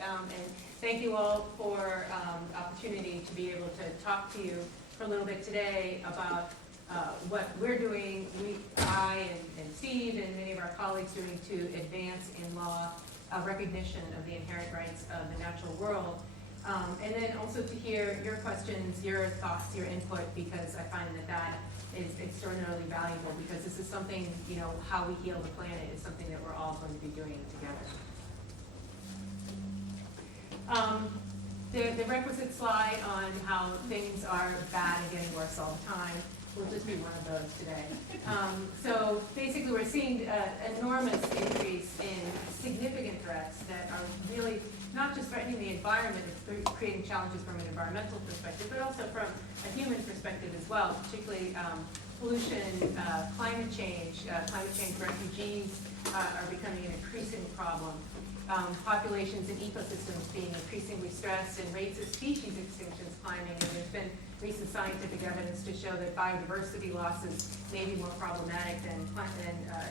and thank you all for the opportunity to be able to talk to you for a little bit today about what we're doing, I and Steve and many of our colleagues doing to advance in law recognition of the inherent rights of the natural world. And then also to hear your questions, your thoughts, your input, because I find that that is extraordinarily valuable, because this is something, you know, how we heal the planet is something that we're all going to be doing together. The requisite slide on how things are bad and getting worse all the time will just be one of those today. So basically we're seeing an enormous increase in significant threats that are really not just threatening the environment, it's creating challenges from an environmental perspective, but also from a human perspective as well, particularly pollution, climate change refugees are becoming an increasing problem. Populations and ecosystems being increasingly stressed, and rates of species extinctions climbing, and there's been recent scientific evidence to show that biodiversity losses may be more problematic than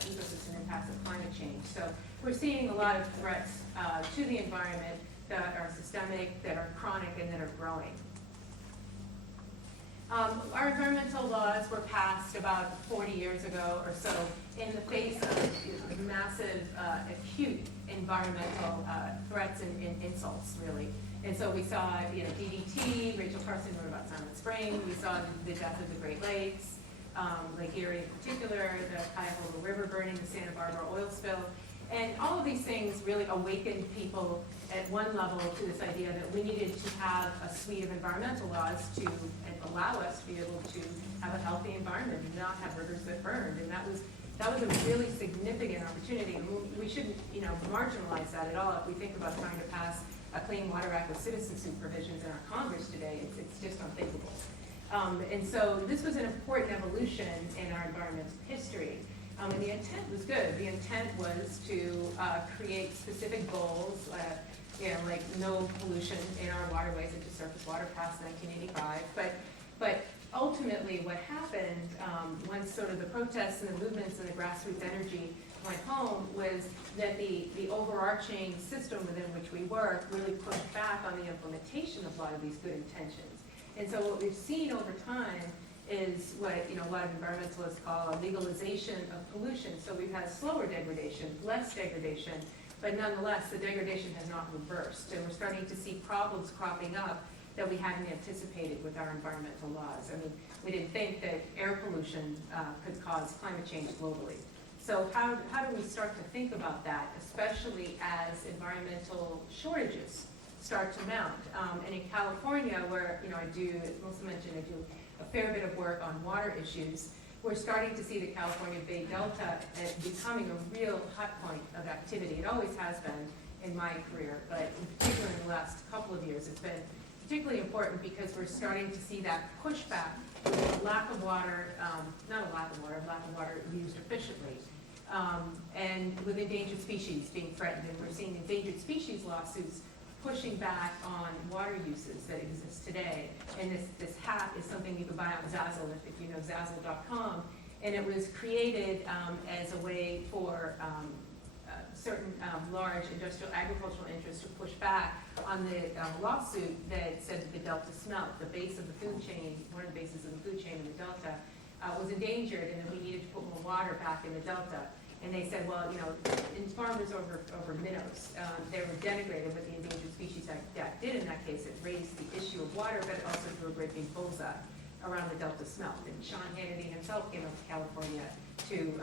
ecosystem impacts of climate change. So we're seeing a lot of threats to the environment that are systemic, that are chronic, and that are growing. Our environmental laws were passed about 40 years ago or so in the face of massive, acute environmental threats and insults, really. And so we saw, you know, DDT, Rachel Carson wrote about Silent Spring, we saw the death of the Great Lakes, Lake Erie in particular, the Cuyahoga River burning, the Santa Barbara oil spill. And all of these things really awakened people at one level to this idea that we needed to have a suite of environmental laws to allow us to be able to have a healthy environment and not have rivers that burned. And that was a really significant opportunity. And we shouldn't, you know, marginalize that at all. If we think about trying to pass a Clean Water Act with citizen suit provisions in our Congress today, it's just unthinkable. And so this was an important evolution in our environmental history. And the intent was good. The intent was to create specific goals, you know, like no pollution in our waterways into surface water past 1985. But ultimately what happened once sort of the protests and the movements and the grassroots energy went home was that the overarching system within which we work really pushed back on the implementation of a lot of these good intentions. And so what we've seen over time is what, you know, a lot of environmentalists call a legalization of pollution. So we've had slower degradation, less degradation, but nonetheless the degradation has not reversed. And we're starting to see problems cropping up that we hadn't anticipated with our environmental laws. I mean, we didn't think that air pollution could cause climate change globally. So how do we start to think about that, especially as environmental shortages start to mount? And in California, where, you know, I do, as Melissa mentioned, I do a fair bit of work on water issues, we're starting to see the California Bay Delta as becoming a real hot point of activity. It always has been in my career, but in particular in the last couple of years, it's been particularly important because we're starting to see that pushback with a lack of water, not a lack of water used efficiently, and with endangered species being threatened. And we're seeing endangered species lawsuits pushing back on water uses that exist today. And this hat is something you can buy on Zazzle, if you know Zazzle.com. And it was created as a way for certain large industrial agricultural interests to push back on the lawsuit that said that the Delta smelt, the base of the food chain, one of the bases of the food chain in the Delta, was endangered, and that we needed to put more water back in the Delta. And they said, well, you know, in farmers over minnows, they were denigrated. What the Endangered Species Act did in that case, it raised the issue of water, but it also drew a great big bullseye around the Delta smelt. And Sean Hannity himself came up to California to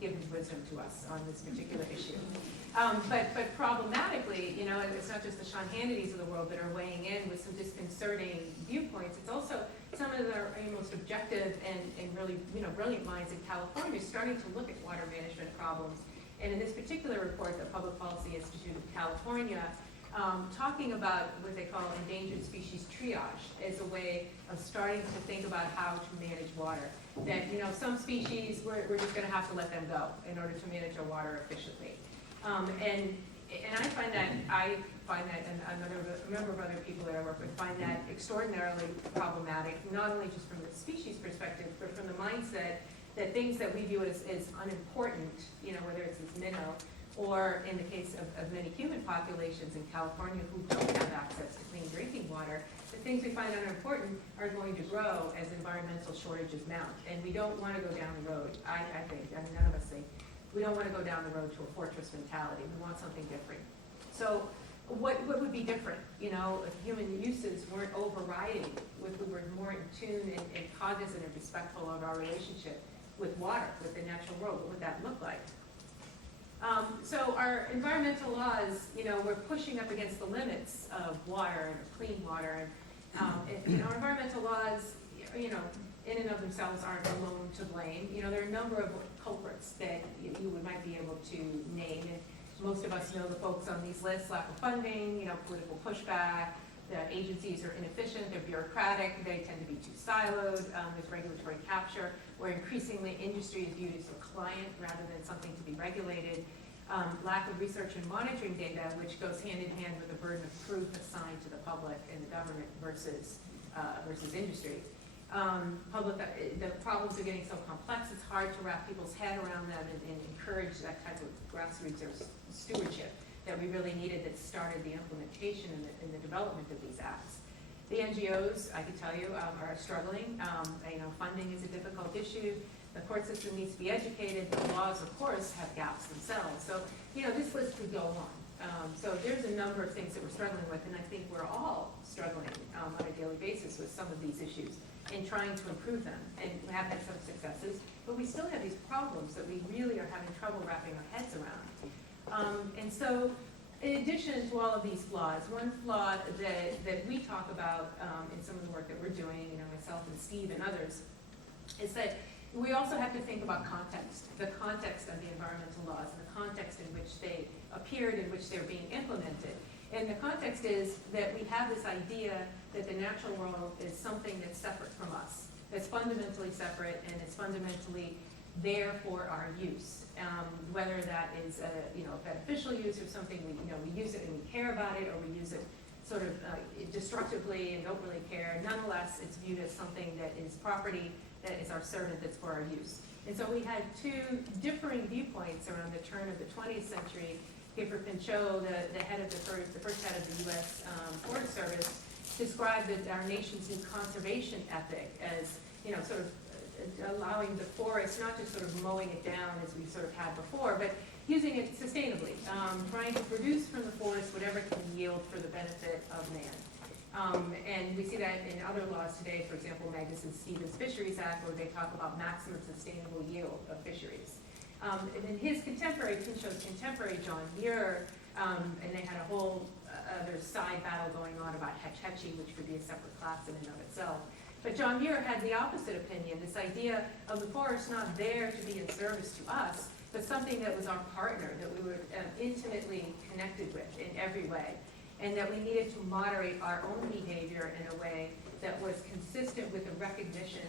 give his wisdom to us on this particular issue. But problematically, you know, it's not just the Sean Hannitys of the world that are weighing in with some disconcerting viewpoints. It's also some of the most objective and really, you know, brilliant minds in California starting to look at water management problems. And in this particular report, the Public Policy Institute of California, talking about what they call endangered species triage as a way of starting to think about how to manage water. That, you know, some species, we're just going to have to let them go in order to manage our water efficiently. And I find that, and a number of other people that I work with find that extraordinarily problematic, not only just from the species perspective, but from the mindset that things that we view as unimportant, you know, whether it's this minnow, or in the case of many human populations in California who don't have access to clean drinking water, the things we find unimportant are going to grow as environmental shortages mount. And we don't want to go down the road, I think, I mean, none of us think, we don't want to go down the road to a fortress mentality. We want something different. So what would be different, you know, if human uses weren't overriding, if we were more in tune and cognizant and respectful of our relationship with water, with the natural world, what would that look like? So our environmental laws, you know, we're pushing up against the limits of water and clean water. And our environmental laws, you know, in and of themselves aren't alone to blame. You know, there are a number of culprits that you might be able to name. And most of us know the folks on these lists: lack of funding, you know, political pushback, the agencies are inefficient, they're bureaucratic, they tend to be too siloed, there's regulatory capture, where increasingly industry is viewed as a client rather than something to be regulated. Lack of research and monitoring data, which goes hand in hand with the burden of proof assigned to the public and the government versus industry. The problems are getting so complex, it's hard to wrap people's head around them and encourage that type of grassroots or stewardship that we really needed that started the implementation and the development of these acts. The NGOs, I can tell you, are struggling. You know, funding is a difficult issue. The court system needs to be educated. The laws, of course, have gaps themselves. So, you know, this list could go on. So there's a number of things that we're struggling with, and I think we're all struggling on a daily basis with some of these issues and trying to improve them. And we have had some successes, but we still have these problems that we really are having trouble wrapping our heads around. And so, in addition to all of these flaws, one flaw that we talk about in some of the work that we're doing, you know, myself and Steve and others, is that we also have to think about context, the context of the environmental laws, and the context in which they appeared, in which they're being implemented. And the context is that we have this idea that the natural world is something that's separate from us, that's fundamentally separate, and it's fundamentally there for our use. Whether that is a, you know, beneficial use or something we use it and we care about it, or we use it sort of destructively and don't really care. Nonetheless, it's viewed as something that is property, that is our servant, that's for our use. And so we had two differing viewpoints around the turn of the 20th century. Gifford Pinchot, the head of the first head of the U.S. Forest Service, described our nation's new conservation ethic as, you know, sort of allowing the forest, not just sort of mowing it down as we sort of had before, but using it sustainably, trying to produce from the forest whatever can yield for the benefit of man. And we see that in other laws today, for example, Magnuson-Stevens Fisheries Act, where they talk about maximum sustainable yield of fisheries. And then his contemporary, Pinchot's contemporary, John Muir, and they had a whole other side battle going on about hetch-hetchy, which could be a separate class in and of itself. But John Muir had the opposite opinion, this idea of the forest not there to be in service to us, but something that was our partner, that we were intimately connected with in every way, and that we needed to moderate our own behavior in a way that was consistent with the recognition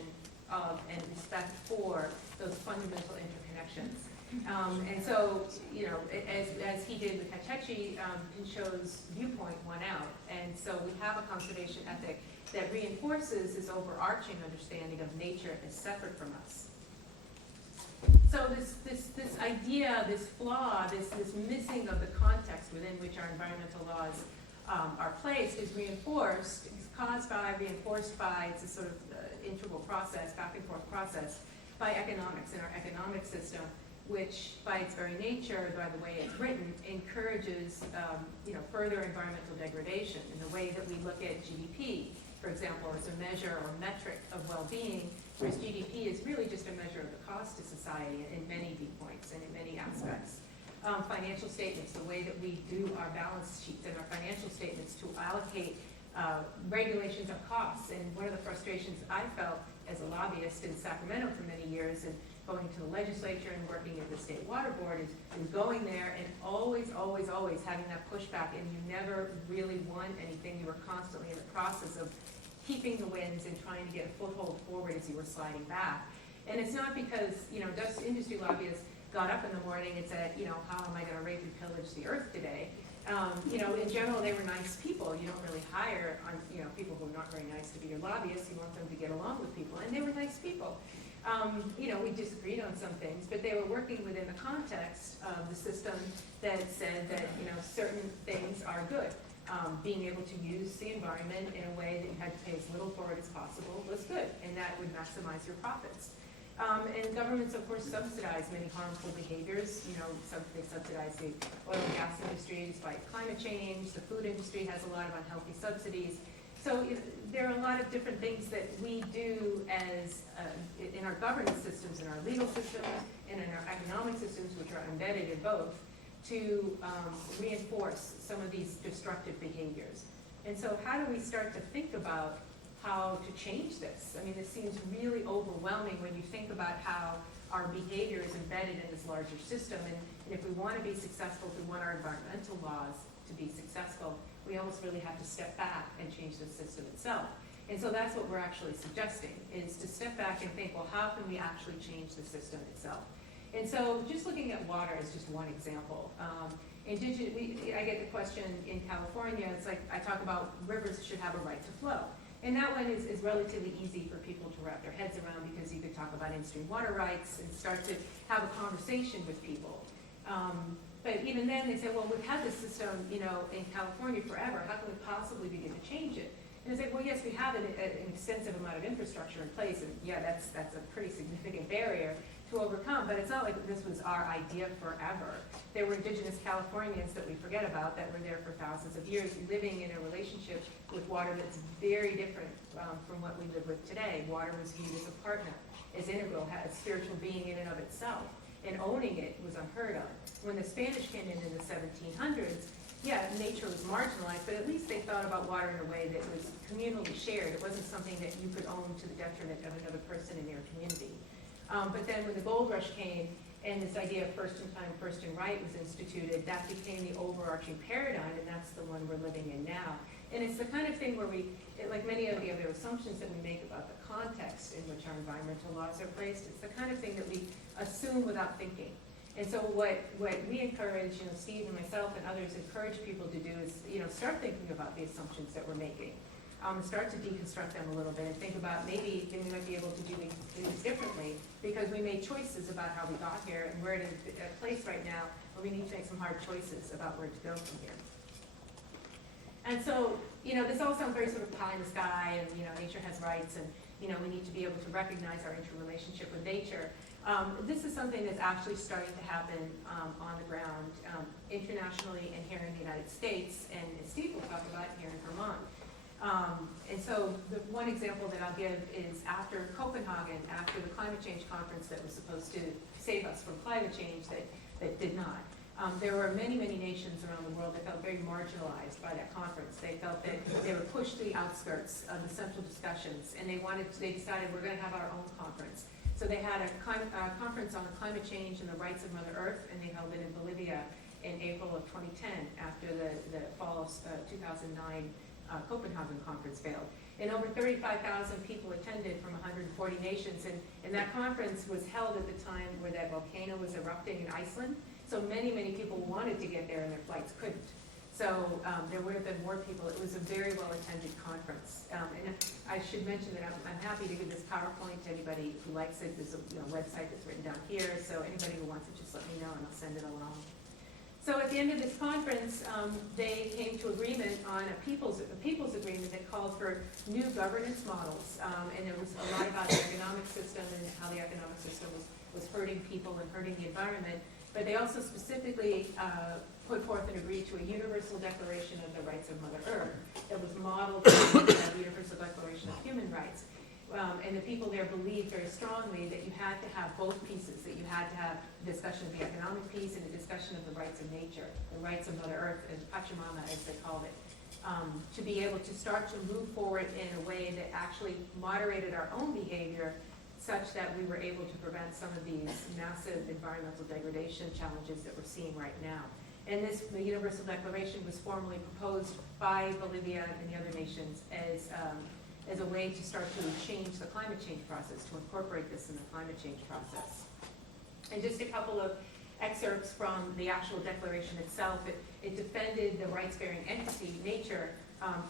of and respect for those fundamental interconnections. And so, you know, as he did with hetch-hetchy, Pinchot's viewpoint won out. And so we have a conservation ethic that reinforces this overarching understanding of nature as separate from us. So this idea, this flaw, this missing of the context within which our environmental laws are placed is reinforced, is caused by, reinforced by, it's a sort of integral process, back and forth process, by economics and our economic system, which by its very nature, by the way it's written, encourages you know, further environmental degradation in the way that we look at GDP, for example, as a measure or metric of well-being, whereas GDP is really just a measure of the cost to society in many viewpoints and in many aspects. Financial statements, the way that we do our balance sheets and our financial statements to allocate regulations of costs. And one of the frustrations I felt as a lobbyist in Sacramento for many years and going to the legislature and working at the state water board is going there and always having that pushback, and you never really won anything. You were constantly in the process of keeping the wins and trying to get a foothold forward as you were sliding back. And it's not because, you know, just industry lobbyists got up in the morning and said, you know, how am I going to rape and pillage the earth today? You know, in general, they were nice people. You don't really hire, you know, people who are not very nice to be your lobbyists. You want them to get along with people, and they were nice people. We disagreed on some things, but they were working within the context of the system that said that, certain things are good. Being able to use the environment in a way that you had to pay as little for it as possible was good, and that would maximize your profits. And governments, of course, subsidize many harmful behaviors. They subsidize the oil and gas industry despite climate change. The food industry has a lot of unhealthy subsidies. So there are a lot of different things that we do as in our governance systems, in our legal systems, and in our economic systems, which are embedded in both, to reinforce some of these destructive behaviors. And so how do we start to think about how to change this? I mean, this seems really overwhelming when you think about how our behavior is embedded in this larger system. And if we want to be successful, if we want our environmental laws to be successful, we almost really have to step back and change the system itself. And so that's what we're actually suggesting, is to step back and think, well, how can we actually change the system itself? And so just looking at water is just one example. I get the question in California, it's like I talk about rivers should have a right to flow. And that one is relatively easy for people to wrap their heads around, because you could talk about in-stream water rights and start to have a conversation with people. But even then they say, well, we've had this system, in California forever. How can we possibly begin to change it? And it's like, well, yes, we have an extensive amount of infrastructure in place, and yeah, that's a pretty significant barrier to overcome, but it's not like this was our idea forever. There were indigenous Californians that we forget about that were there for thousands of years, living in a relationship with water that's very different from what we live with today. Water was viewed as a partner, as integral, had a spiritual being in and of itself, and owning it was unheard of. When the Spanish came in the 1700s, yeah, nature was marginalized, but at least they thought about water in a way that was communally shared. It wasn't something that you could own to the detriment of another person in their community. But then when the gold rush came and this idea of first in time, first in right was instituted, that became the overarching paradigm, and that's the one we're living in now. And it's the kind of thing where like many of the other assumptions that we make about the context in which our environmental laws are placed, it's the kind of thing that we assume without thinking. And so what we encourage, Steve and myself and others encourage people to do is, start thinking about the assumptions that we're making. Start to deconstruct them a little bit and think about maybe we might be able to do things differently, because we made choices about how we got here, and we're at a place right now where we need to make some hard choices about where to go from here. And so, this all sounds very sort of pie in the sky, and nature has rights, and we need to be able to recognize our interrelationship with nature. This is something that's actually starting to happen on the ground internationally and here in the United States, and Steve will talk about here in Vermont. And so the one example that I'll give is after Copenhagen, after the climate change conference that was supposed to save us from climate change that did not. There were many, many nations around the world that felt very marginalized by that conference. They felt that they were pushed to the outskirts of the central discussions, and they decided we're going to have our own conference. So they had a conference on the climate change and the rights of Mother Earth, and they held it in Bolivia in April of 2010 after the fall of 2009 Copenhagen conference failed. And over 35,000 people attended from 140 nations, and that conference was held at the time where that volcano was erupting in Iceland. So many, many people wanted to get there and their flights couldn't. So there would have been more people. It was a very well-attended conference. And I should mention that I'm happy to give this PowerPoint to anybody who likes it. There's a website that's written down here, so anybody who wants it, just let me know and I'll send it along. So at the end of this conference, they came to agreement on a people's agreement that called for new governance models. And it was a lot about the economic system and how the economic system was hurting people and hurting the environment. But they also specifically put forth and agreed to a universal declaration of the rights of Mother Earth that was modeled on the Universal Declaration of Human Rights. And the people there believed very strongly that you had to have both pieces, that you had to have a discussion of the economic piece and a discussion of the rights of nature, the rights of Mother Earth, and Pachamama, as they called it, to be able to start to move forward in a way that actually moderated our own behavior such that we were able to prevent some of these massive environmental degradation challenges that we're seeing right now. And the Universal Declaration was formally proposed by Bolivia and the other nations as a way to start to change the climate change process, to incorporate this in the climate change process. And just a couple of excerpts from the actual declaration itself. It defended the rights-bearing entity, nature,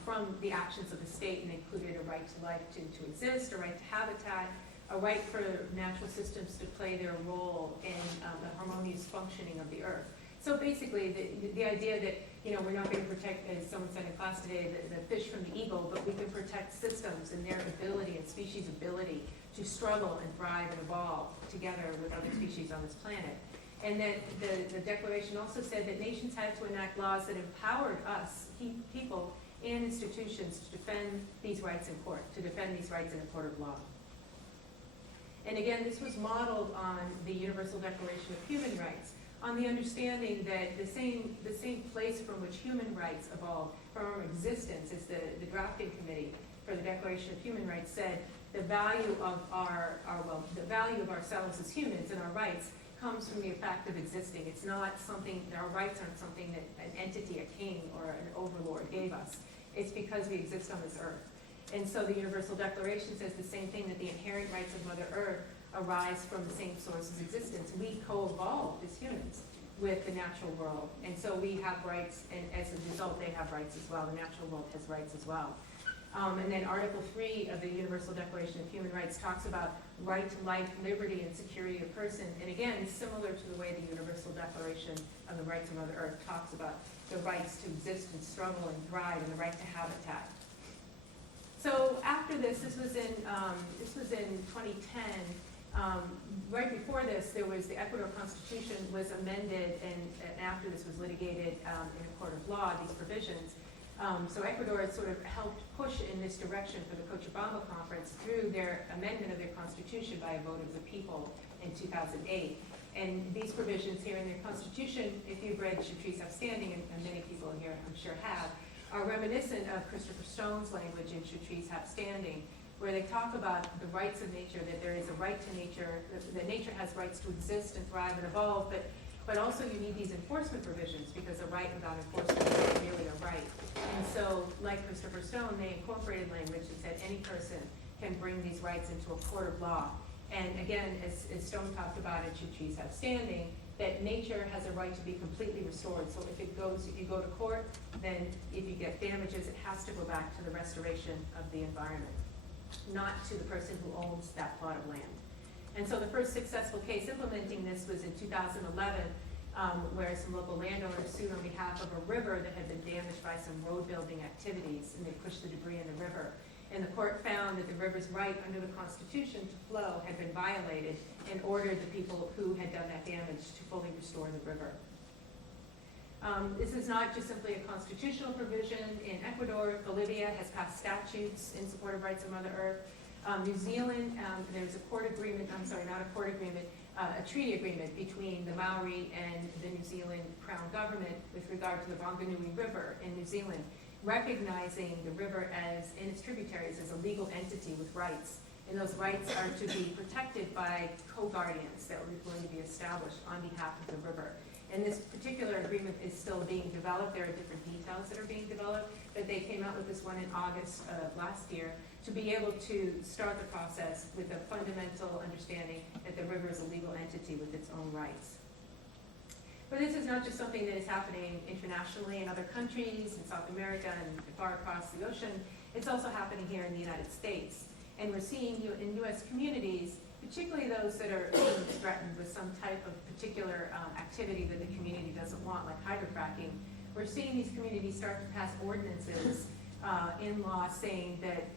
from the actions of the state, and included a right to life to exist, a right to habitat, a right for natural systems to play their role in the harmonious functioning of the earth. So basically, the idea that, we're not going to protect, as someone said in class today, the fish from the eagle, but we can protect systems and their ability and species' ability to struggle and thrive and evolve together with other species on this planet. And that the Declaration also said that nations had to enact laws that empowered us, people and institutions, to defend these rights in court, to defend these rights in a court of law. And again, this was modeled on the Universal Declaration of Human Rights, on the understanding that the same place from which human rights evolved, from our existence, as the drafting committee for the Declaration of Human Rights said, the value of the value of ourselves as humans and our rights comes from the fact of existing. It's not something, our rights aren't something that an entity, a king or an overlord gave us. It's because we exist on this earth. And so the Universal Declaration says the same thing, that the inherent rights of Mother Earth arise from the same source as existence. We co-evolved as humans with the natural world. And so we have rights, and as a result, they have rights as well. The natural world has rights as well. And then Article 3 of the Universal Declaration of Human Rights talks about right to life, liberty, and security of person. And again, similar to the way the Universal Declaration of the Rights of Mother Earth talks about the rights to exist and struggle and thrive, and the right to habitat. So after this was in 2010. Right before this, there was the Ecuador Constitution was amended, and after this was litigated in a court of law, these provisions. So Ecuador has sort of helped push in this direction for the Cochabamba Conference through their amendment of their constitution by a vote of the people in 2008. And these provisions here in their constitution, if you've read Should Trees Have Standing, and many people here I'm sure have, are reminiscent of Christopher Stone's language in Should Trees Have Standing, where they talk about the rights of nature, that there is a right to nature, that nature has rights to exist and thrive and evolve, but also you need these enforcement provisions, because a right without enforcement is not really a right. And so, like Christopher Stone, they incorporated language that said any person can bring these rights into a court of law. And again, as Stone talked about in Should Trees Have Standing, that nature has a right to be completely restored. So if you go to court, then if you get damages, it has to go back to the restoration of the environment, not to the person who owns that plot of land. And so the first successful case implementing this was in 2011, where some local landowners sued on behalf of a river that had been damaged by some road building activities, and they pushed the debris in the river. And the court found that the river's right under the Constitution to flow had been violated, and ordered the people who had done that damage to fully restore the river. This is not just simply a constitutional provision. In Ecuador, Bolivia has passed statutes in support of rights of Mother Earth. New Zealand, there's a treaty agreement between the Maori and the New Zealand Crown government with regard to the Wanganui River in New Zealand, recognizing the river as, and its tributaries, as a legal entity with rights. And those rights are to be protected by co-guardians that are going to be established on behalf of the river. And this particular agreement is still being developed. There are different details that are being developed, but they came out with this one in August of last year to be able to start the process with a fundamental understanding that the river is a legal entity with its own rights. But this is not just something that is happening internationally in other countries, in South America and far across the ocean. It's also happening here in the United States. And we're seeing in U.S. communities, particularly those that are being threatened with some type of particular activity that the community doesn't want, like hydrofracking, we're seeing these communities start to pass ordinances in law saying that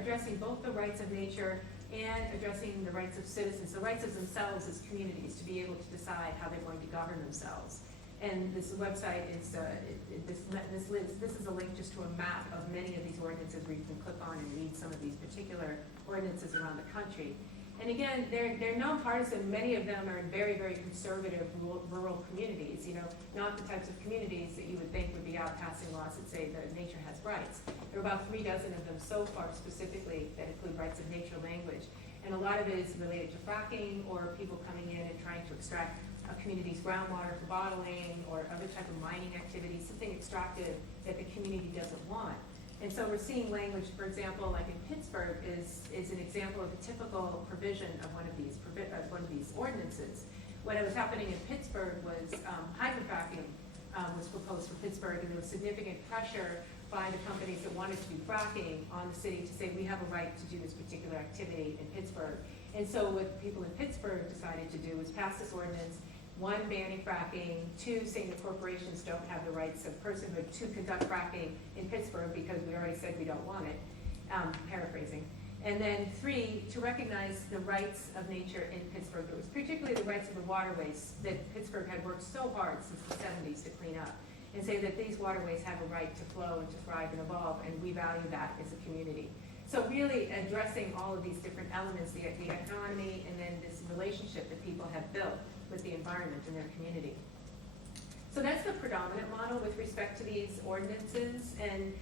addressing both the rights of nature and addressing the rights of citizens, the rights of themselves as communities to be able to decide how they're going to govern themselves. And this website is, this is a link just to a map of many of these ordinances where you can click on and read some of these particular ordinances around the country. And again, they're nonpartisan. Many of them are in very, very conservative rural communities, not the types of communities that you would think would be out passing laws that say that nature has rights. There are about 36 of them so far specifically that include rights of nature language. And a lot of it is related to fracking or people coming in and trying to extract a community's groundwater for bottling or other type of mining activities, something extractive that the community doesn't want. And so we're seeing language, for example, like in Pittsburgh is an example of a typical provision of one of these ordinances. What was happening in Pittsburgh was hydrofracking was proposed for Pittsburgh, and there was significant pressure by the companies that wanted to do fracking on the city to say, we have a right to do this particular activity in Pittsburgh. And so what people in Pittsburgh decided to do was pass this ordinance, 1, banning fracking, 2, saying that corporations don't have the rights of personhood to conduct fracking in Pittsburgh because we already said we don't want it, paraphrasing. And then 3, to recognize the rights of nature in Pittsburgh. It was particularly the rights of the waterways that Pittsburgh had worked so hard since the 70s to clean up, and say that these waterways have a right to flow and to thrive and evolve, and we value that as a community. So really addressing all of these different elements, the economy, and then this relationship that people have built with the environment in their community. So that's the predominant model with respect to these ordinances, and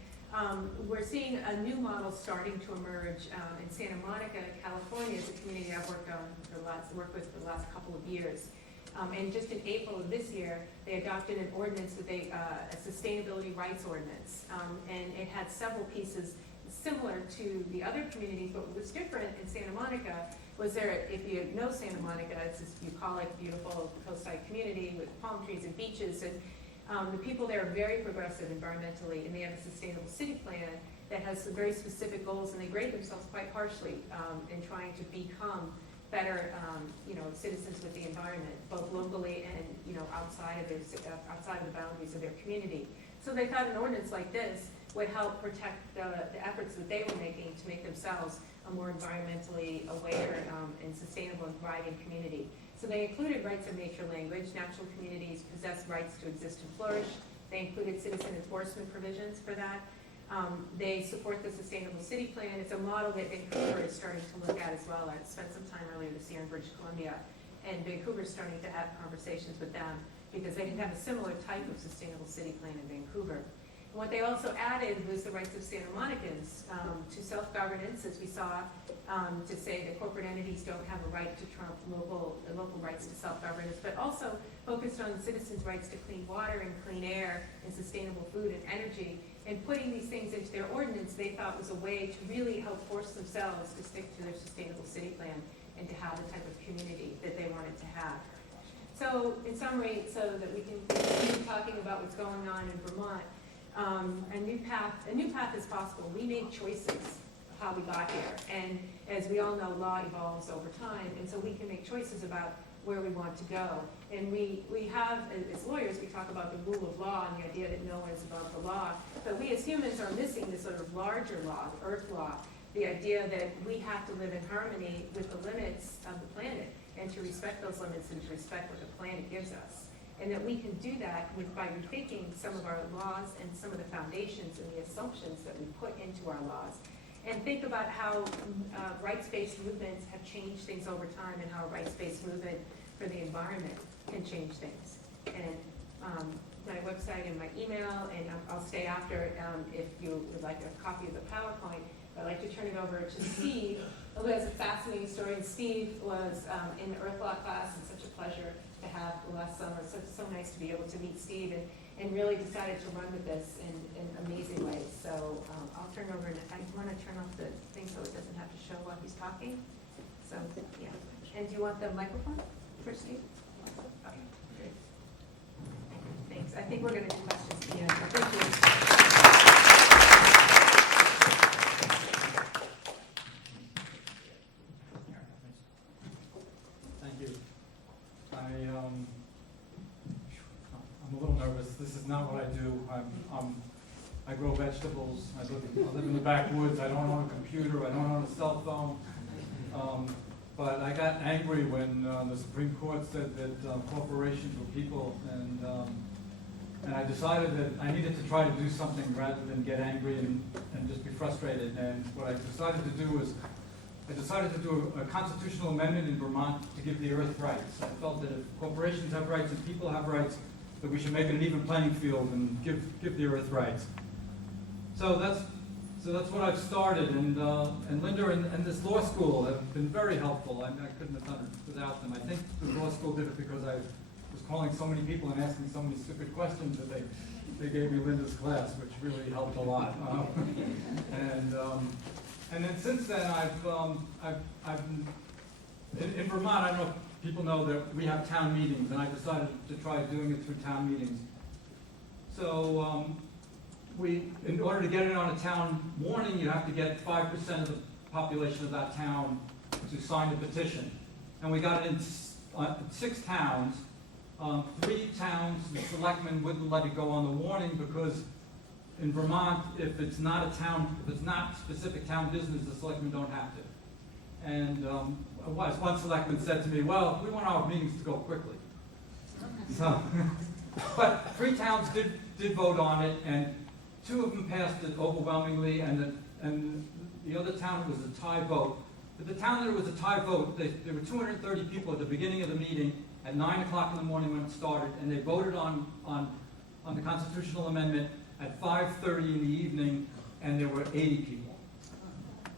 we're seeing a new model starting to emerge in Santa Monica, California. Is a community I've worked with for the last couple of years. And just in April of this year, they adopted an ordinance that a sustainability rights ordinance, and it had several pieces similar to the other communities, but what was different in Santa Monica was there, if you know Santa Monica, it's this bucolic, beautiful coastside community with palm trees and beaches, and the people there are very progressive environmentally, and they have a sustainable city plan that has some very specific goals, and they grade themselves quite harshly in trying to become better, citizens with the environment, both locally and outside of the boundaries of their community. So they thought an ordinance like this would help protect the efforts that they were making to make themselves a more environmentally aware and sustainable and thriving community. So they included rights of nature language. Natural communities possess rights to exist and flourish. They included citizen enforcement provisions for that. They support the Sustainable City Plan. It's a model that Vancouver is starting to look at as well. I spent some time earlier this year in British Columbia, and Vancouver is starting to have conversations with them because they have a similar type of Sustainable City Plan in Vancouver. And what they also added was the rights of Santa Monicans to self-governance, as we saw, to say that corporate entities don't have a right to trump local rights to self-governance, but also focused on citizens' rights to clean water and clean air and sustainable food and energy. And putting these things into their ordinance, they thought was a way to really help force themselves to stick to their Sustainable City Plan and to have the type of community that they wanted to have. So in summary, so that we can continue talking about what's going on in Vermont, a new path is possible. We made choices of how we got here, and as we all know, law evolves over time, and so we can make choices about where we want to go. And we have, as lawyers, we talk about the rule of law and the idea that no one is above the law, but we as humans are missing this sort of larger law, the earth law, the idea that we have to live in harmony with the limits of the planet, and to respect those limits and to respect what the planet gives us. And that we can do that by rethinking some of our laws and some of the foundations and the assumptions that we put into our laws. And think about how rights-based movements have changed things over time, and how a rights-based movement for the environment can change things. And my website and my email, and I'll stay after if you would like a copy of the PowerPoint. I'd like to turn it over to Steve, who has a fascinating story. And Steve was in the Earth Law class, and such a pleasure to have last summer. So nice to be able to meet Steve, and really decided to run with this in amazing ways. So I'll turn over, and I want to turn off the thing so it doesn't have to show while he's talking. So, yeah. And do you want the microphone for Steve? Okay, great. Thanks. I think we're going to do questions at the end. Thank you. I'm a little nervous. This is not what I do. I grow vegetables. I live in the backwoods. I don't own a computer. I don't own a cell phone. But I got angry when the Supreme Court said that corporations were people, and I decided that I needed to try to do something rather than get angry and just be frustrated. And what I decided to do was I decided to do a constitutional amendment in Vermont to give the earth rights. I felt that if corporations have rights and people have rights, that we should make it an even playing field and give the earth rights. So that's what I've started, and Linda and this law school have been very helpful. I couldn't have done it without them. I think the law school did it because I was calling so many people and asking so many stupid questions that they gave me Linda's class, which really helped a lot. And then since then, I've been, in Vermont, I don't know if people know that we have town meetings, and I decided to try doing it through town meetings. So in order to get it on a town warning, you have to get 5% of the population of that town to sign the petition. And we got it in 6 towns. 3 towns, the selectmen wouldn't let it go on the warning because in Vermont, if it's not specific town business, the selectmen don't have to. And one selectman said to me, well, we want our meetings to go quickly. So, but 3 towns did vote on it, and 2 of them passed it overwhelmingly, and the other town, it was a tie vote. But the town that it was a tie vote, there were 230 people at the beginning of the meeting at 9 o'clock in the morning when it started, and they voted on the constitutional amendment at 5:30 in the evening, and there were 80 people.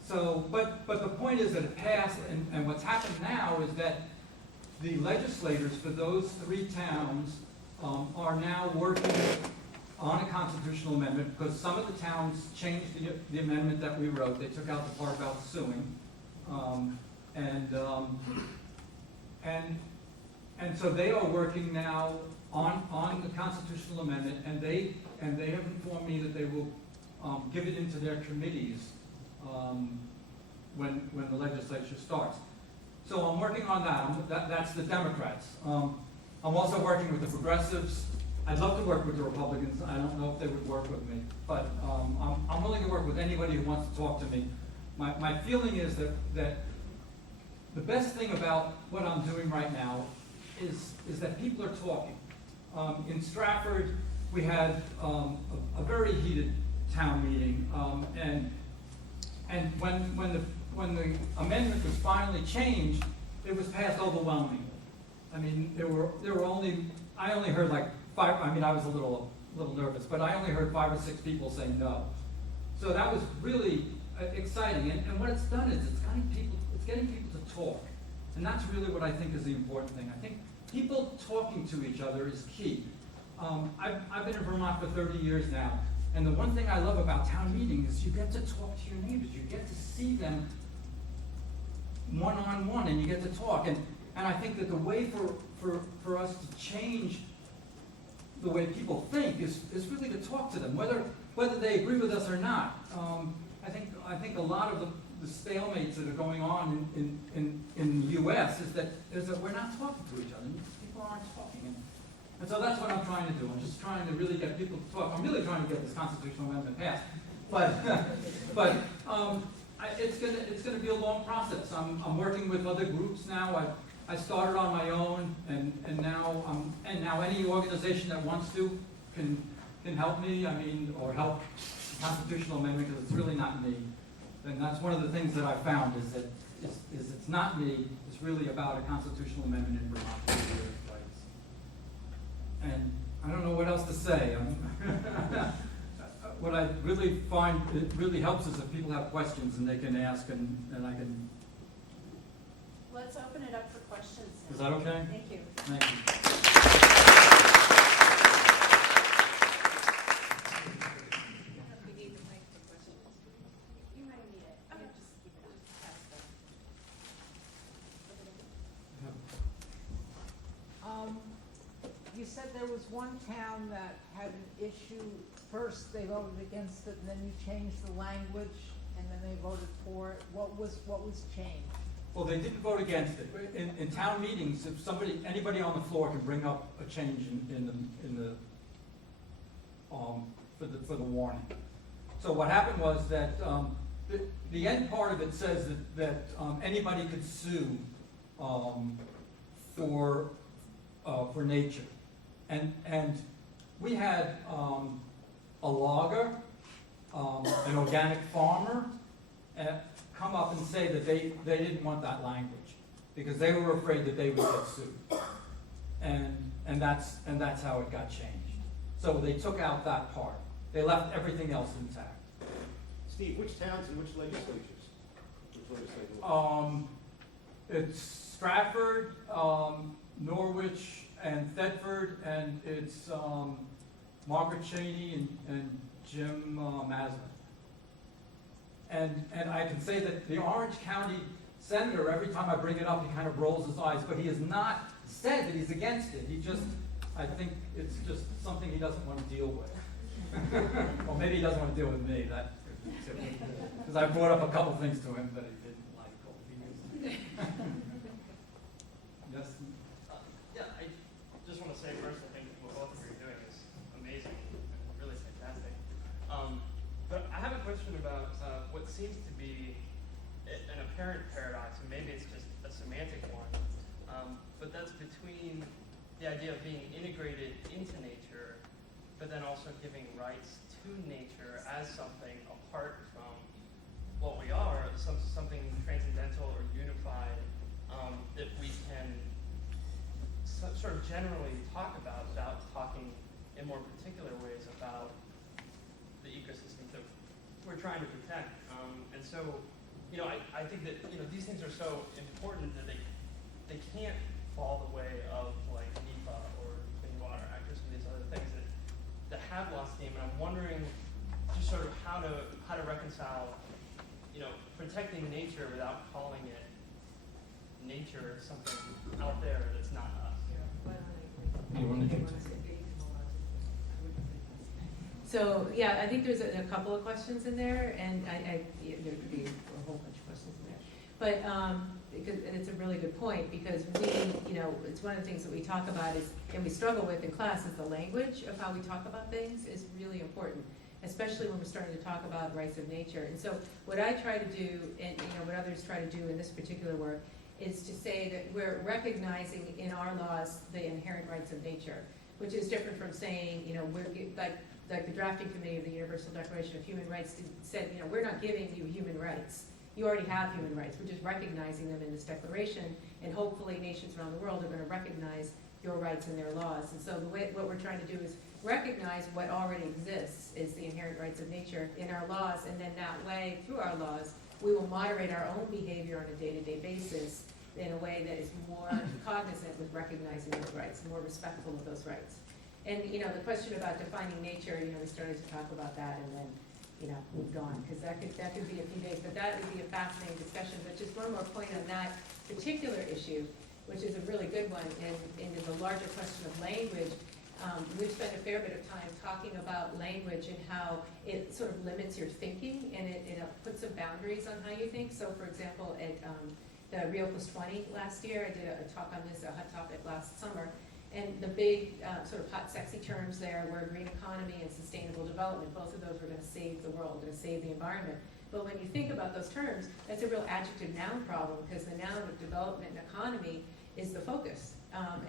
So, but the point is that it passed, and what's happened now is that the legislators for those 3 towns are now working on a constitutional amendment, because some of the towns changed the amendment that we wrote. They took out the part about suing. And so they are working now on the constitutional amendment, and they have informed me that they will give it into their committees when the legislature starts. So I'm working on that. That's the Democrats. I'm also working with the progressives. I'd love to work with the Republicans. I don't know if they would work with me, but I'm willing to work with anybody who wants to talk to me. My feeling is that the best thing about what I'm doing right now is that people are talking. In Stratford, we had a very heated town meeting, and when the amendment was finally changed, it was passed overwhelmingly. I mean, I only heard like 5. I mean, I was a little nervous, but I only heard 5 or 6 people say no. So that was really exciting, and what it's done is it's getting people to talk, and that's really what I think is the important thing. I think people talking to each other is key. I've been in Vermont for 30 years now, and the one thing I love about town meetings is you get to talk to your neighbors. You get to see them one-on-one, and you get to talk. And I think that the way for us to change the way people think is really to talk to them, whether they agree with us or not. I think a lot of the stalemates that are going on in the U.S. is that we're not talking to each other. People aren't talking. And so that's what I'm trying to do. I'm just trying to really get people to talk. I'm really trying to get this constitutional amendment passed. But it's gonna be a long process. I'm working with other groups now. I started on my own, and now any organization that wants to can help me. I mean, or help the constitutional amendment, because it's really not me. And that's one of the things that I found is that it's not me. It's really about a constitutional amendment in Vermont for your rights. And I don't know what else to say. What I really find it really helps is if people have questions and they can ask, and I can. Let's open it up for questions now. Is that okay? Thank you. Thank you. We need the mic for questions. You might need it. Okay. Just keep it. Just pass it. You said there was one town that had an issue. First, they voted against it, and then you changed the language, and then they voted for it. What was changed? Well, they didn't vote against it. In town meetings, if anybody on the floor can bring up a change for the warning. So what happened was that the end part of it says that anybody could sue for nature, and we had a logger, an organic farmer, come up and say that they didn't want that language because they were afraid that they would get sued, and that's how it got changed. So they took out that part. They left everything else intact. Steve, which towns and which legislatures? Which legislature? It's Stratford, Norwich, and Thetford, and it's Margaret Cheney and Jim Maslin. And I can say that the Orange County senator, every time I bring it up, he kind of rolls his eyes, but he has not said that he's against it. I think it's just something he doesn't want to deal with. Well, maybe he doesn't want to deal with me, because I brought up a couple things to him that he didn't like over the years. Yes? Yeah, I just want to say first, I think what both of you are doing is amazing, and really fantastic. But I have a question about what seems to be an apparent paradox, and maybe it's just a semantic one, but that's between the idea of being integrated into nature, but then also giving rights to nature as something apart from what we are, something transcendental or unified that we can sort of generally talk about without talking in more particular ways about the ecosystems that we're trying to protect. And so, I think that these things are so important that they can't fall the way of like NEPA or Clean Water Act or some of these other things that have lost steam. And I'm wondering just sort of how to reconcile, protecting nature without calling it nature, something out there that's not us. You want to So, yeah, I think there's a couple of questions in there, and there could be a whole bunch of questions in there. But, and it's a really good point, because it's one of the things that we talk about is, and we struggle with in class, is the language of how we talk about things is really important, especially when we're starting to talk about rights of nature. And so what I try to do, and what others try to do in this particular work, is to say that we're recognizing in our laws the inherent rights of nature, which is different from saying, we're like the drafting committee of the Universal Declaration of Human Rights said, we're not giving you human rights. You already have human rights. We're just recognizing them in this declaration, and hopefully nations around the world are going to recognize your rights in their laws. And so what we're trying to do is recognize what already exists is the inherent rights of nature in our laws, and then that way, through our laws, we will moderate our own behavior on a day-to-day basis in a way that is more cognizant with recognizing those rights, more respectful of those rights. And, the question about defining nature, we started to talk about that and then, moved on, because that could be a few days, but that would be a fascinating discussion. But just one more point on that particular issue, which is a really good one, and in the larger question of language, we've spent a fair bit of time talking about language and how it sort of limits your thinking, and it puts some boundaries on how you think. So, for example, at the Rio Plus 20 last year, I did a talk on this, a hot topic last summer, and the big sort of hot, sexy terms there were green economy and sustainable development. Both of those were going to save the world, going to save the environment. But when you think about those terms, that's a real adjective-noun problem, because the noun of development and economy is the focus,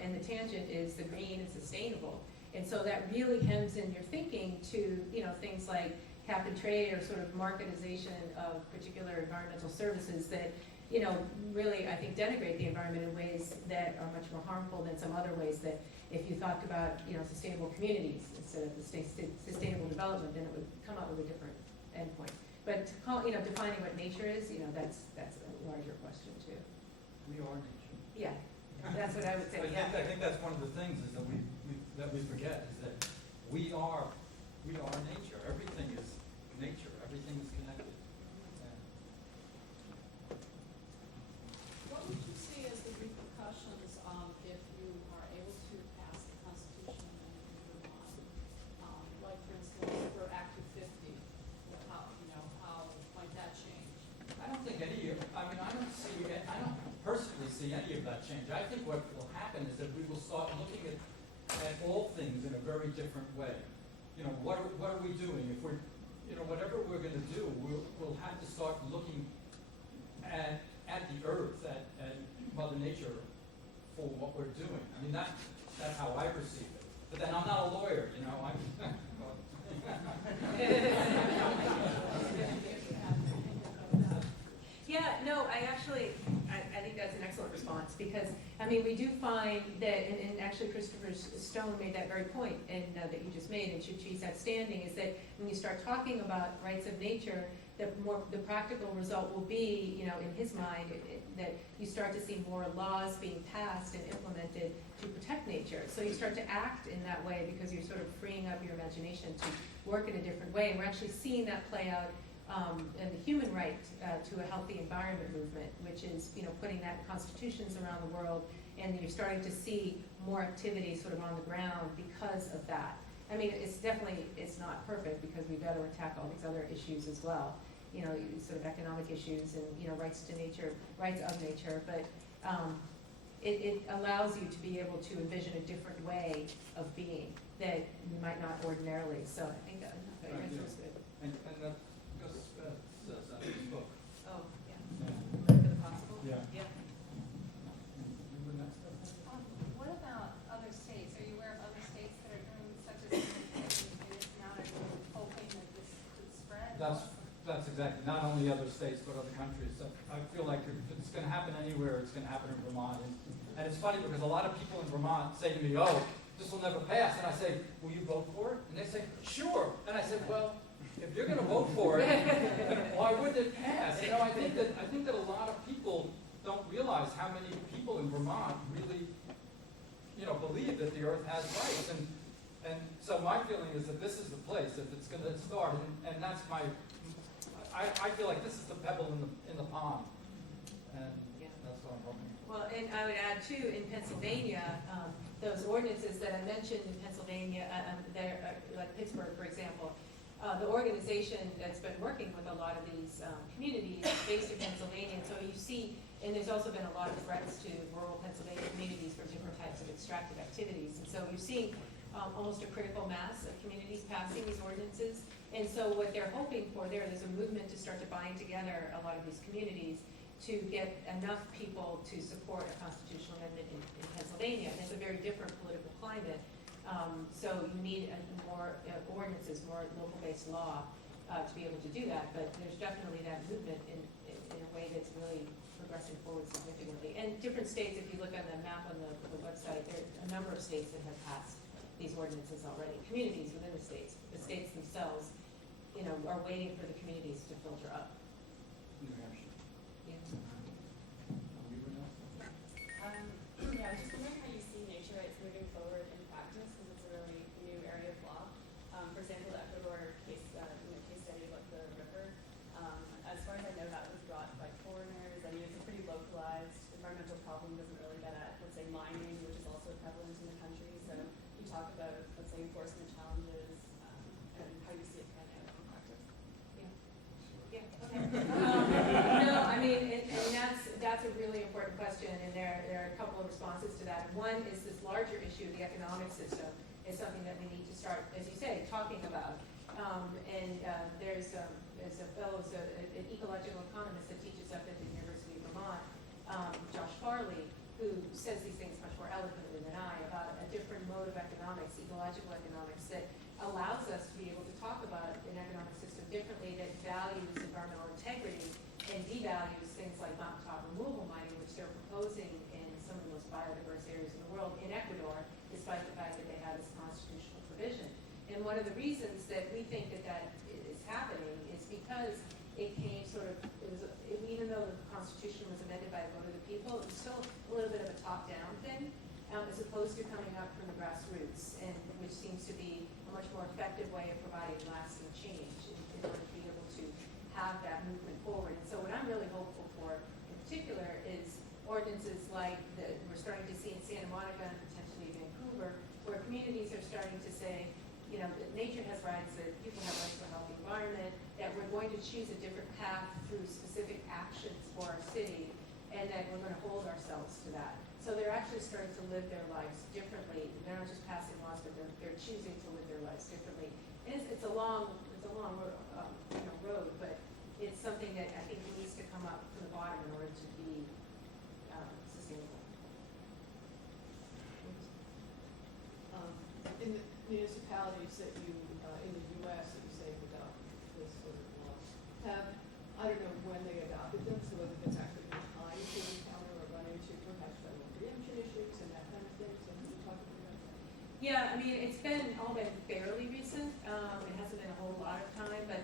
and the tangent is the green and sustainable. And so that really hems in your thinking to things like cap and trade, or sort of marketization of particular environmental services that really, I think, denigrate the environment in ways that are much more harmful than some other ways that if you talked about, sustainable communities instead of sustainable development, then it would come out with a different endpoint. But to call, defining what nature is, that's a larger question too. We are nature. Yeah, that's what I would say, yeah. I think that's one of the things is that we forget, is that we are nature. Everything is nature. Everything is connected. What would you see as the repercussions if you are able to pass the Constitution in Vermont? Like, for instance, for Act 250, how might that change? I don't personally see any of that change. I think what will happen is that we will start looking at all things in a very different way. What are we doing? If we're, whatever we're going to do, we'll have to start looking at the earth, at Mother Nature, for what we're doing. I mean, that's how I perceive it. But then I'm not a lawyer, Yeah, no, I think that's an excellent response, because, we do find that, and actually Christopher Stone made that very point, and that you just made, and she's outstanding, is that when you start talking about rights of nature, the practical result will be, in his mind, that you start to see more laws being passed and implemented to protect nature. So you start to act in that way because you're sort of freeing up your imagination to work in a different way, and we're actually seeing that play out and the human right to a healthy environment movement, which is putting that in constitutions around the world, and you're starting to see more activity sort of on the ground because of that. I mean, it's definitely, it's not perfect because we've got to attack all these other issues as well. You know, sort of economic issues and, you know, rights to nature, rights of nature, but, it allows you to be able to envision a different way of being that you might not ordinarily, so I think that your answer was good. And that Gus says that in his book. Oh, yeah. Yeah. Live for the possible? Yeah. Yeah. You were next, Gus? What about other states? Are you aware of other states that are doing such as this now? Are you hoping that this could spread? That's exactly, not only other states, but other countries. So I feel like if it's gonna happen anywhere, it's gonna happen in Vermont. And it's funny because a lot of people in Vermont say to me, oh, this will never pass. And I say, will you vote for it? And they say, sure. And I said, well, if you're gonna vote for it, why wouldn't it pass? You know, I think that a lot of people don't realize how many people in Vermont really, you know, believe that the earth has rights. And so my feeling is that this is the place, if it's gonna start, and that's my, I feel like this is the pebble in the pond. And Yeah. that's what I'm hoping. Well, and I would add too, in Pennsylvania, those ordinances that I mentioned in Pennsylvania, like Pittsburgh, for example, the organization that's been working with a lot of these communities is based in Pennsylvania. And so you see, and there's also been a lot of threats to rural Pennsylvania communities for different types of extractive activities. And so you're seeing almost a critical mass of communities passing these ordinances. And so what they're hoping for there's a movement to start to bind together a lot of these communities to get enough people to support a constitutional amendment in Pennsylvania. And it's a very different political climate. So you need more ordinances, more local-based law to be able to do that. But there's definitely that movement in a way that's really progressing forward significantly. And different states, if you look on the map on the website, there are a number of states that have passed these ordinances already. Communities within the states themselves, you know, are waiting for the communities to filter up. New Hampshire. Yeah. You were next? Yeah, I was just wondering how you see nature rights moving forward in practice, because it's a really new area of law. For example, the Ecuador case study about the river. As far as I know, that was brought by foreigners. I mean, it's a pretty localized environmental problem. Doesn't really get at, let's say, mining, which is also prevalent in the country. So you talk about, let's say, enforcement challenges and how you see it panning out in practice. Yeah, okay. No, I mean, and that's a really important question, and there are a couple of responses to that. One is this larger issue, the economic system, is something that we need to start, as you say, talking about. There's a fellow, an ecological economist that teaches up at the University of Vermont, Josh Farley, who says these things much more eloquently than I about a different mode of economics, ecological economics, that allows us to be able to talk about an economic system differently that values environmental integrity and devalues things like mountaintop removal mining, which they're proposing in some of the most biodiverse areas in the world, in Ecuador, despite the fact that they have this constitutional provision. And one of the reasons that we think that is happening is because it came even though the Constitution was amended by a vote of the people, it was still a little bit of a top-down thing, as opposed to coming up from the grassroots, and which seems to be a much more effective way of providing lasting change in order to be able to have that movement forward. And so what I'm really hopeful for in particular is ordinances like that we're starting to see in Santa Monica and potentially Vancouver, where communities are starting to say, you know, that nature has rights, that people have rights to a healthy environment, that we're going to choose a different path through specific actions for our city, and that we're going to hold ourselves to that. So they're actually starting to live their lives differently. They're not just passing laws, but they're choosing to live their lives differently. And it's a long road, but it's something that I think needs to come up from the bottom in order to be sustainable. In the municipalities that you, in the U.S. that you say have adopted this sort of law, I don't know when they adopted them, so whether it's actually been time to encounter or run into perhaps federal preemption issues and that kind of thing, so can you talk about that? Yeah, I mean, it's all been fairly recent. It hasn't been a whole lot of time, but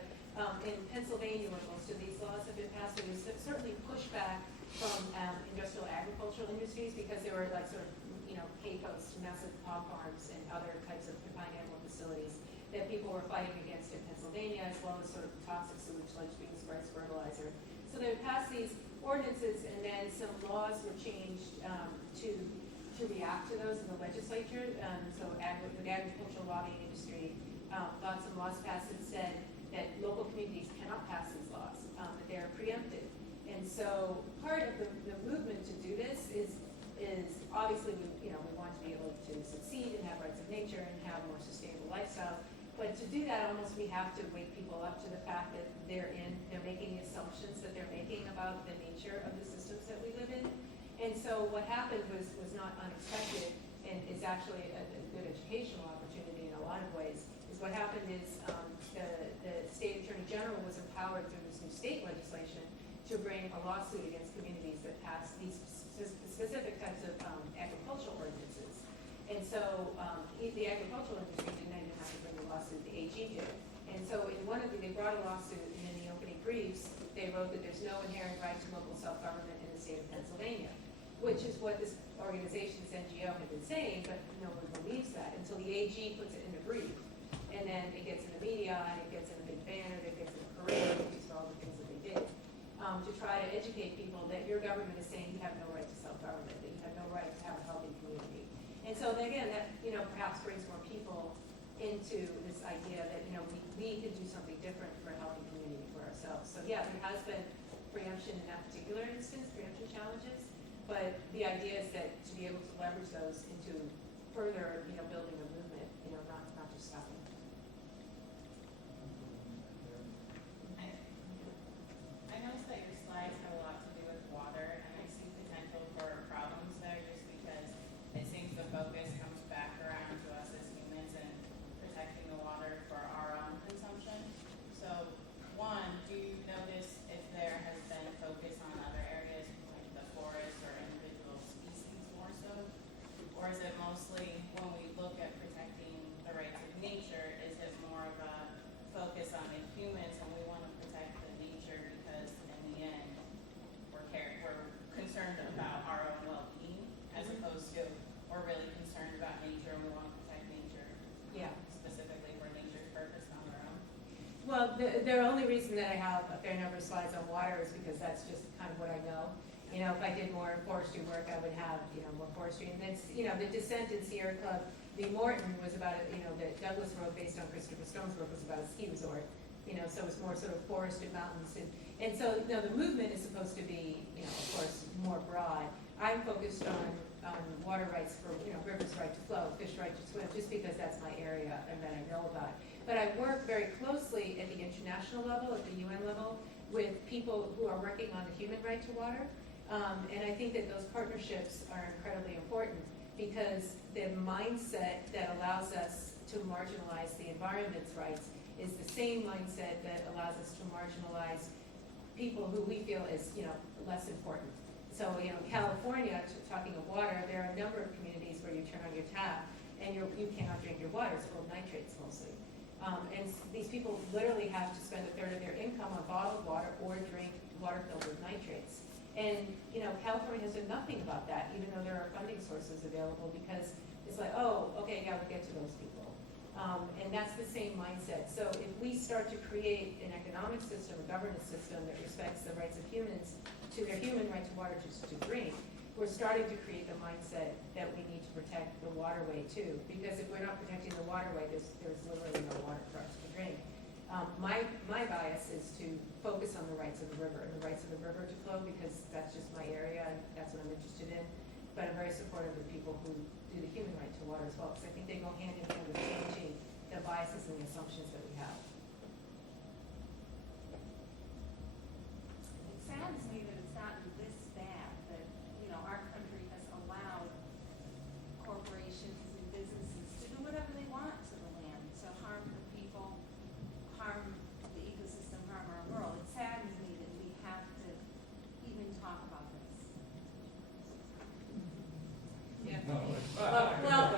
in Pennsylvania, where most of these laws have been passed, there was certainly pushback from industrial agricultural industries because there were like sort of, you know, hay posts, massive hog farms, and other types of confined animal facilities that people were fighting against in Pennsylvania, as well as sort of toxic sewage sludge being spread as fertilizer. So they passed these ordinances, and then some laws were changed to to react to those in the legislature. So the agricultural lobbying industry got some laws passed that said that local communities cannot pass these laws, that they are preempted. And so part of the movement to do this is obviously we want to be able to succeed and have rights of nature and have more sustainable lifestyle. But to do that, almost we have to wake people up to the fact that they're making the assumptions that they're making about the nature of the systems that we live in. And so what happened was not unexpected and is actually a good educational opportunity in a lot of ways. Is what happened is the state attorney general was empowered through this new state legislation to bring a lawsuit against communities that pass these specific types of agricultural ordinances. And so the agricultural industry didn't even have to bring the lawsuit, the AG did. And so they brought a lawsuit, and in the opening briefs, they wrote that there's no inherent right to local self-government in the state of Pennsylvania, which is what this organization's NGO had been saying, but no one believes that until the AG puts it in a brief. And then it gets in the media, and it gets in a big banner, it gets in a parade, which is all the things that they did, to try to educate people that your government is saying you have no right to self-government, that you have no right to have a healthy community. And so then again, that perhaps brings more people into this idea that we can do something different for a healthy community for ourselves. So yeah, there has been preemption in that particular instance, preemption challenges, but the idea is that to be able to leverage those into further building a movement, not just stopping. I noticed that your slides have a lot to do with water, and I see potential for problems there just because it seems the focus comes back around to us as humans and protecting the water for our own consumption. So, one, do you notice if there has been a focus on other areas like the forest or individual species more so? Or is it mostly when we look at protecting the rights of nature, is it more of a focus on the humans and we want to protect the nature because in the end we're concerned about our own well-being as opposed to we're really concerned about nature and we want to protect nature specifically for nature's purpose, not our own? Well, the only reason that I have a fair number of slides on water is because that's just kind of what I know. If I did more forestry work, I would have, more forestry. And then, the Descent in Sierra Club, the Morton was about, that Douglas wrote based on Christopher Stone's work was about a ski resort. So it's more sort of forested mountains. And so, the movement is supposed to be, of course, more broad. I'm focused on water rights for, rivers' right to flow, fish right to swim, just because that's my area and that I know about. But I work very closely at the international level, at the UN level, with people who are working on the human right to water. And I think that those partnerships are incredibly important because the mindset that allows us to marginalize the environment's rights is the same mindset that allows us to marginalize people who we feel is, less important. So, California, talking of water, there are a number of communities where you turn on your tap and you cannot drink your water. It's full of nitrates mostly. And these people literally have to spend a third of their income on bottled water or drink water filled with nitrates. And, California has done nothing about that, even though there are funding sources available, because it's like, oh, okay, yeah, we'll get to those people. And that's the same mindset. So if we start to create an economic system, a governance system that respects the rights of humans to their human right to water to drink, we're starting to create the mindset that we need to protect the waterway too. Because if we're not protecting the waterway, there's literally no water for us to drink. My bias is to focus on the rights of the river and the rights of the river to flow because that's just my area and that's what I'm interested in. But I'm very supportive of people who do the human right to water as well because I think they go hand in hand with changing the biases and the assumptions that we have. It saddens me that it's gotten this bad, that, our country has allowed corporations and businesses to do whatever they want to the land, to harm the people, harm the ecosystem, harm our world. It saddens me that we have to even talk about this. Yeah. No,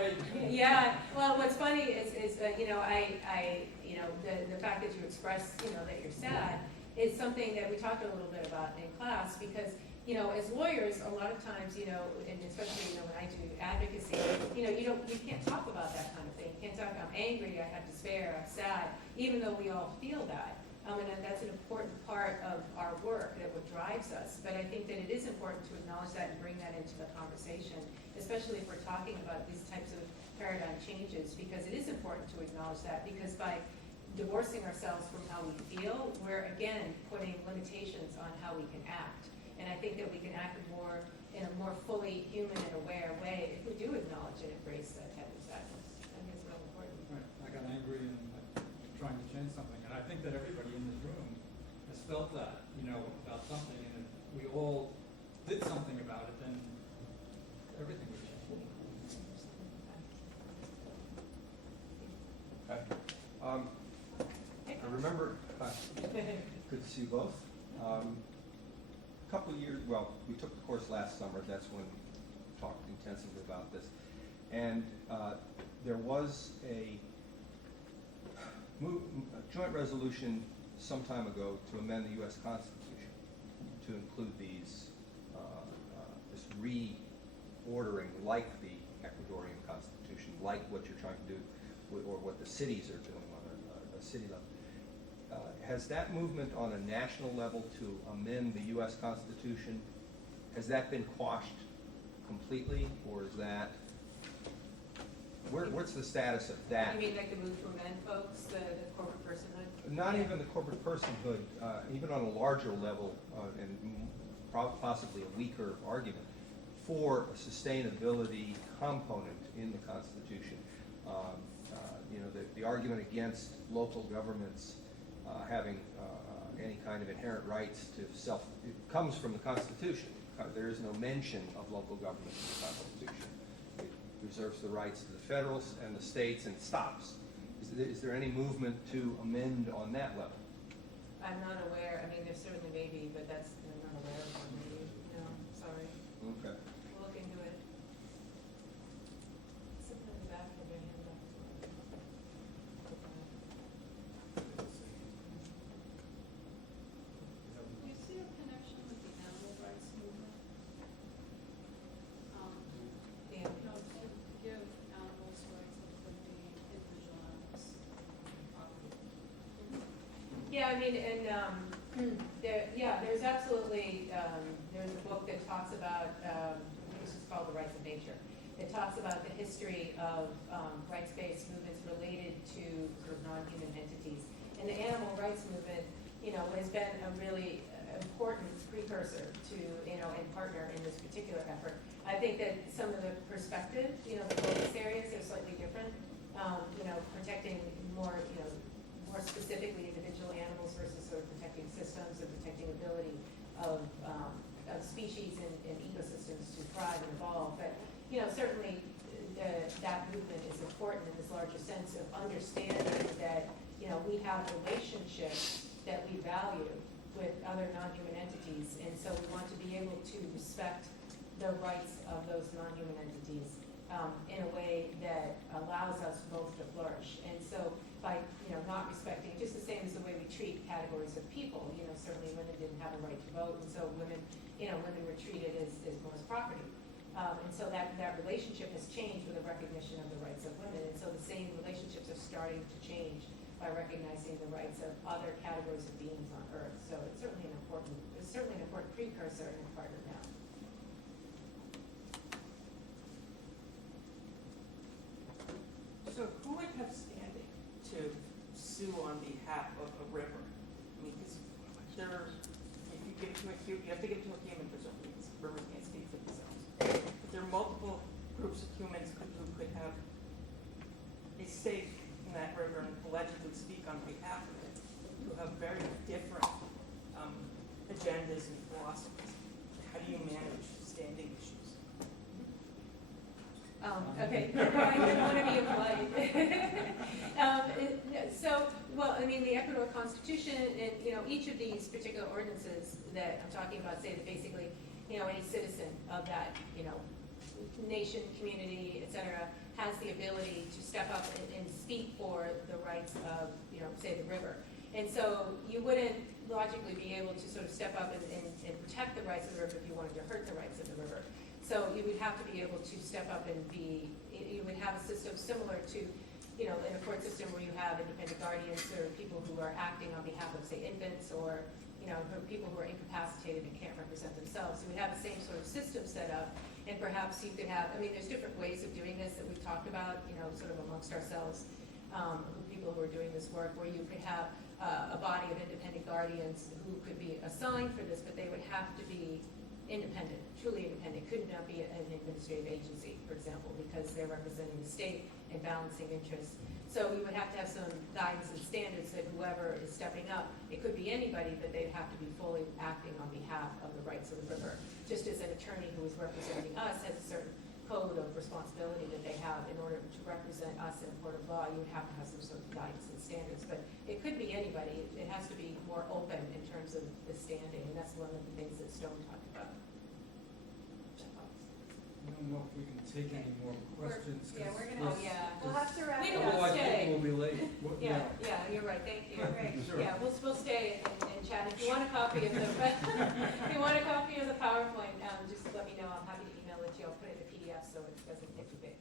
Well, what's funny is the fact that you express, that you're sad is something that we talked a little bit about in class because, as lawyers, a lot of times, and especially, when I do advocacy, you can't talk about that kind of thing. You can't talk, I'm angry, I have despair, I'm sad, even though we all feel that. And that's an important part of our work, that what drives us. But I think that it is important to acknowledge that and bring that into the conversation, especially if we're talking about these types of paradigm changes, because it is important to acknowledge that, because by divorcing ourselves from how we feel, we're again putting limitations on how we can act. And I think that we can act in a more fully human and aware way if we do acknowledge and embrace that type of sadness. I think it's real important. Right, I got angry and trying to change something, and I think that everybody in this room has felt that, about something, and if we all did something about it, then everything would change. Okay. I remember, good to see you both. A couple of years, well, we took the course last summer, that's when we talked intensively about this. And there was a joint resolution some time ago to amend the U.S. Constitution to include these, this reordering like the Ecuadorian Constitution, like what you're trying to do, or what the cities are doing on a city level. Has that movement on a national level to amend the U.S. Constitution, has that been quashed completely, or is that, what's the status of that? You mean like the move to amend, folks, the corporate personhood? Not even the corporate personhood, even on a larger level, and possibly a weaker argument, for a sustainability component in the Constitution. The argument against local governments having any kind of inherent rights to it comes from the Constitution. There is no mention of local government in the Constitution. It reserves the rights to the federals and the states, and stops. Is there any movement to amend on that level? I'm not aware. I mean, there certainly may be, but I'm not aware of one, maybe. No, sorry. Okay. We'll look into it. Something in the back of your hand up. Do you see a connection with the animal rights movement? Yeah. To give animals rights of the individual animals. Yeah, I mean, and there's absolutely, there's a book that talks about, this is called The Rights of Nature. It talks about the history of rights-based movements related to sort of non-human entities. And the animal rights movement, has been a really important precursor to, and partner in this particular effort. I think that some of the perspective, the focus areas are slightly different. Protecting more specifically individual animals versus sort of protecting systems and protecting ability of species and ecosystems to thrive and evolve. But, certainly that movement is important in this larger sense of understanding that, we have relationships that we value with other non-human entities. And so we want to be able to respect the rights of those non-human entities in a way that allows us both to flourish. And so by not respecting, just the same as the way we treat categories of people, certainly women didn't have a right to vote, and so women were treated as more as property. And so that relationship has changed with a recognition of the rights of women. And so the same relationships are starting to change by recognizing the rights of other categories of beings on Earth. So it's certainly an important precursor and a partner now. So who would have standing to sue on behalf of a river? I mean, because if you give it to you have to give it to a human, presumably, because rivers can't speak for themselves. But there are multiple groups of humans who could have a stake in that river and allegedly speak on behalf of it, who have very different agendas and philosophies. How do you manage standing issues? Okay, I didn't want to be impolite. The Ecuador Constitution and, each of these particular ordinances that I'm talking about say that basically, any citizen of that, nation, community, et cetera, has the ability to step up and speak for the rights of, say the river. And so you wouldn't logically be able to sort of step up and protect the rights of the river if you wanted to hurt the rights of the river. So you would have to be able to step up and you would have a system similar to, in a court system where you have independent guardians or people who are acting on behalf of, say, infants or, people who are incapacitated and can't represent themselves. So we have the same sort of system set up. And perhaps you could have, I mean, there's different ways of doing this that we've talked about, you know, sort of amongst ourselves, people who are doing this work, where you could have a body of independent guardians who could be assigned for this, but they would have to be independent, truly independent, could not be an administrative agency, for example, because they're representing the state and balancing interests. So we would have to have some guidance and standards that whoever is stepping up, it could be anybody, but they'd have to be fully acting on behalf of the rights of the river. Just as an attorney who is representing us has a certain code of responsibility that they have in order to represent us in a court of law, you would have to have some sort of guidance and standards. But it could be anybody. It has to be more open in terms of the standing, and that's one of the things that Stone talked about. I don't know if we can take any more questions. Yeah, we're 'cause gonna, this- we'll have to wrap We it will up. Otherwise, stay. people will be late. Yeah, yeah, you're right, thank you. Okay. Sure. Yeah, we'll stay and chat. If you want a copy of the, if you want a copy of the PowerPoint, just let me know. I'm happy to email it to you. I'll put it in a PDF so it doesn't get too big.